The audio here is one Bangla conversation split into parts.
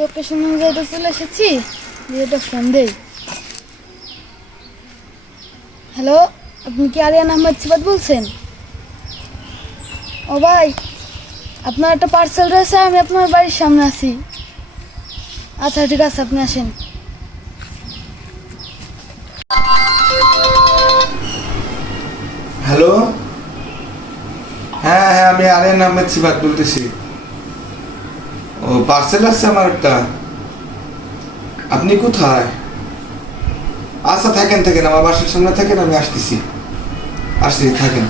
লোকেশন অনুযায়ী তো চলে এসেছি, এটা ফোন দেই। হ্যালো, আপনি কি আরিয়ান আহমেদ সিবাত বলছেন? ও ভাই, আপনার একটা পার্সেল রয়েছে, আমি আপনার বাড়ির সামনে আছি। আচ্ছা ঠিক আছে, আপনি আসেন। হ্যালো, হ্যাঁ হ্যাঁ, আমি আরিয়ান আহমেদ সিবাত বলতেছি। ও পার্সেল আসছে আমার একটা। আপনি কোথায়? আচ্ছা থাকেন থাকেন, আমার বাসার সামনে থাকেন, আমি আসতেছি। থাকেন।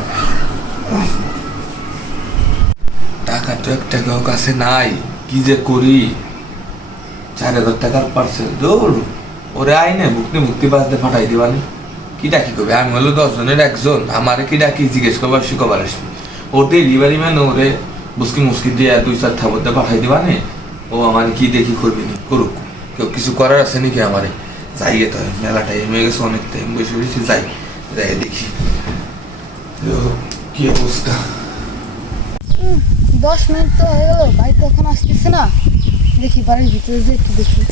টাকা তো এক টাকাও কাছে নাই, কি যে করি। 4,000 টাকার পার্সেল, দৌড় ওরে আইনে মুক্তি বাজতে ফাটাই দিবানি। কি ডাকি করবে? আমি হলো 10 জনের একজন, আমারে কি ডাকি জিজ্ঞেস করবার শিখবার আসবে। ও ডেলিভারি ম্যান, ওরে মুসকি দিয়ে 2-4 থাবতে পাঠাই দিবানে। ও আমার কি দেখি করবি নি, করুক। কেউ কিছু করার আছে নাকি আমারে? যাই গে তো, মেলা টাইম হয়ে গেছে, অনেক টাইম বসে বসে যাই দেখি কি অবস্থা। 10 মিনিট তো হয়ে গেল, ভাই তো এখন আসতেছে না। দেখি বাড়ির ভিতরে যে একটু দেখি।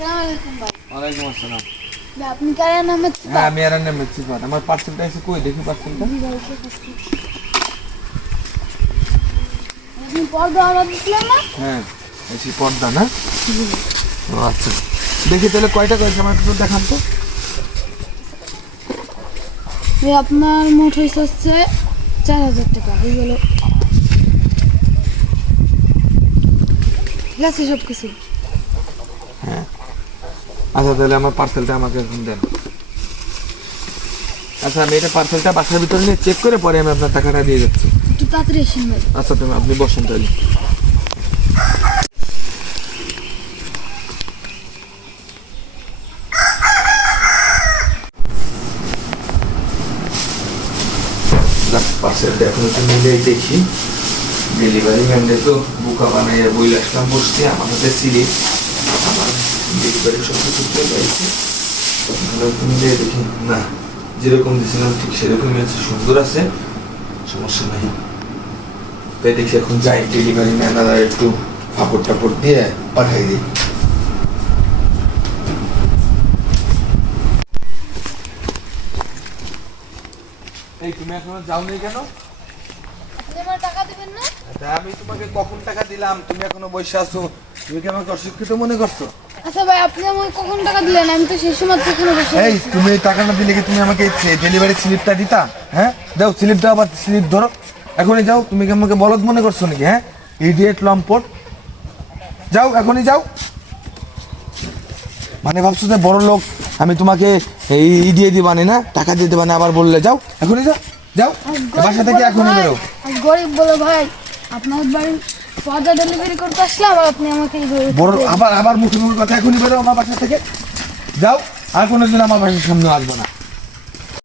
আসসালামু আলাইকুম ভাই। ওয়ালাইকুম আসসালাম। ভাই, আপনি কি আরিয়ান আহমেদ সিবাত? হ্যাঁ, আমি আরিয়ান আহমেদ সিবাত। আমার পার্সেলটা এসে কই দেখি পার্সেলটা। আপনি পর্দা অর্ডার দিয়েছিলেন না? হ্যাঁ, এসি পর্দা না? ও আচ্ছা, দেখি তাহলে কয়টা করেছে আমার একটু দেখান তো। ভাই, আপনার মোট হচ্ছে 4,000 টাকা হয়ে গেল। ঠিক আছে সব কিছু। হ্যাঁ আচ্ছা, তাহলে আমার পার্সেলটা আমাকে এখন দেন। আচ্ছা, আমি এটা পার্সেলটা বাসার ভিতরে নিয়ে চেক করে পরে আমি আপনার টাকাটা দিয়ে যাচ্ছি। একটু তাড়াতাড়ি এসেন ভাই। আচ্ছা, আপনি বসেন তাহলে। পার্সেলটা এখন একটু মিলে দেখি। ডেলিভারি ম্যানরে তো বুকা বানাইয়া বই আসলাম, বসছি আমার হাতে সিলি, আমার ডেলিভারি সব কিছু চলে আসছে। মিলে দেখি, না যেরকম দিয়েছিলাম ঠিক সেরকমই আছে, সুন্দর আছে, সমস্যা নাই। তাই দেখি এখন যাই, ডেলিভারি ম্যান আর একটু ফাপড় টাপড় দিয়ে পাঠাই দিই। এই তুমি এখনো যাও নাই কেন? আপনি আমার টাকা দিবেন না? আমি তোমাকে কখন টাকা দিলাম, তুমি এখনো বসে আছো? তুমি কি আমাকে অশিক্ষিত মনে করছো? আচ্ছা ভাই, আপনি আমাকে কখন টাকা দিলেন? আমি তো সেই সময় এখানে বসে এই আছি। তুমি টাকা না দিলে কি তুমি আমাকে ডেলিভারি স্লিপটা দিতা? হ্যাঁ দাও স্লিপটা, আবার স্লিপ ধরো, এখনই যাও। তুমি কি আমাকে বলদ মনে করছো নাকি? হ্যাঁ, ইডিয়েট লম্পট, যাও এখনই যাও। মানে ভাবছো যে বড় লোক, আমি তোমাকে এই দিয়ে দিবানি না, টাকা দিয়ে দিবানি, আবার বললে যাও এখনই যাও, যাও বাসা থেকে এখনই বেরো। গরিব বলে ভাই, আপনার বাড়ি পর্দা ডেলিভারি করতে আসলাম আর আপনি আমাকে বড় আবার মুখে মুখে কথা, এখনই বেরো আমার বাসা থেকে, যাও। আর কোনোদিন আমার বাসার সামনে আসবো না।